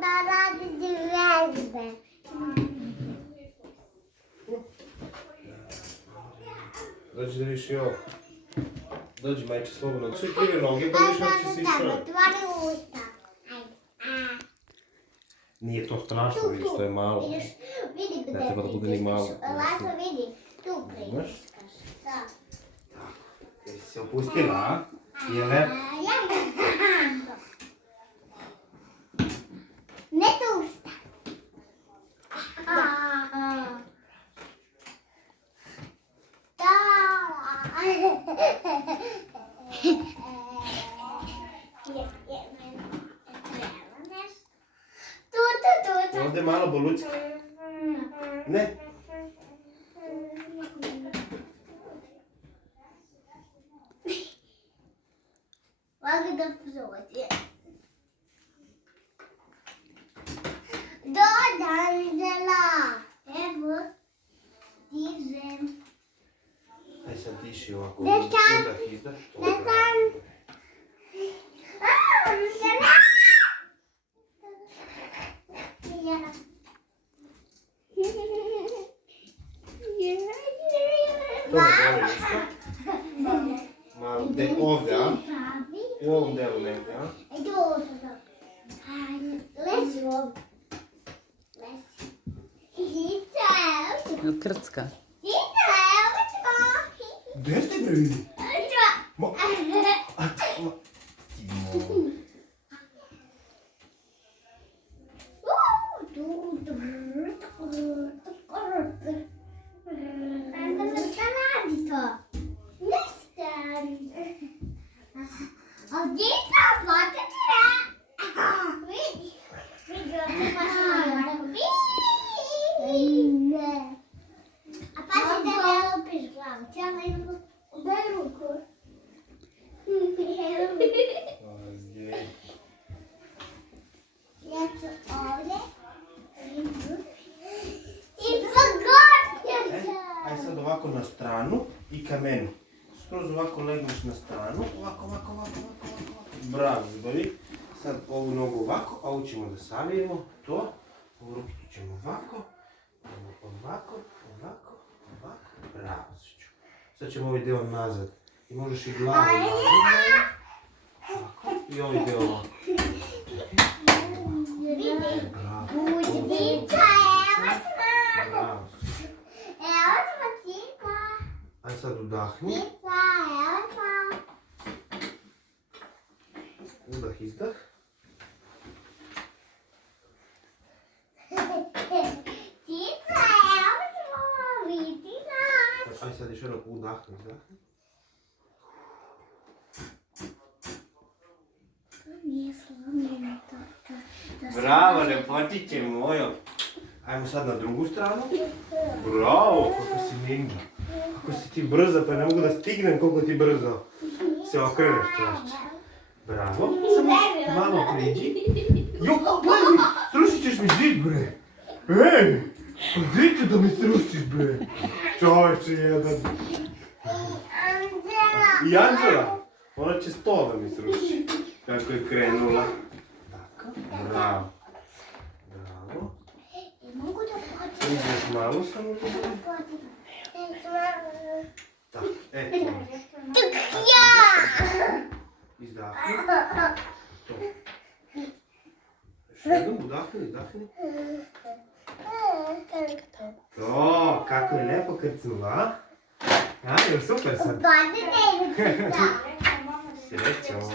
da radi zvezde. Dođi da vidiš i ovo. Dođi, majče, slobodno. Sve krive noge, pa vidiš kako će se ispraviti. Otvori usta. Nije to strašno, vidiš, to je malo. Vidi Ne treba da bude ni malo. Lazo, vidi. Tu pritiskaš. Da. Jesi se opustila, a? Jele? Ne to usta. Ovdje malo bolucki. Ne. Mogu da prođe. Do Anđela. Evo, stižem. Aj sad tiši ovako. Ne sam. Udah, izdaš. Ne sam. Anđela. To je ovo isto. Malo ovdje, a? U ovom delu negdje, a? Lezi ovdje. Lezi. Zica, evo ti. Krcka. Zica, evo ti. Gdje ste bre vidi? Ma... Дай руку. Я ću ovdje. I pogodite se. Aj sad ovako na stranu i ka meni. Skroz ovako legneš na stranu. Ovako. Bravo, ljubavi. Sad ovu nogu ovako, a ovu ćemo da savijemo. To. Ovu rukicu ćemo ovako. Ovako. Bravo, Sviću. Sad ćemo ovaj deo nazad. I možeš i glavu nazad. Ovako. I ovaj deo ovako. Bravo. Zica, Bravo. evo smo Zica. Aj sad udahni. Zica, evo smo. Udah, izdah. Zica, evo smo. Vidi nas. Aj sad još jedno udahni, izdahni. Nije slomljeno to. Bravo, lepotiće mojo. Ajmo sad na drugu stranu. Bravo, kako si ninja. Kako si ti brza, pa ne mogu da stignem koliko ti brzo se okreneš, čašće. Bravo. Samo malo priđi. Jo, gledaj, srušit ćeš mi zid, bre. Ej, pa gdje ću da mi srušiš, bre? Čoveče jedan. I Anđela, ona će stol da mi sruši. Kako je krenula. Tako, bravo. Bravo. Mogu da počnem. Ideš malo samo. Tako, eto. Izdahni. To. Još jednom, udahni. O, kako je lijepo krcnula, a? A, je super sad. Bade ne. Sreća, ovo.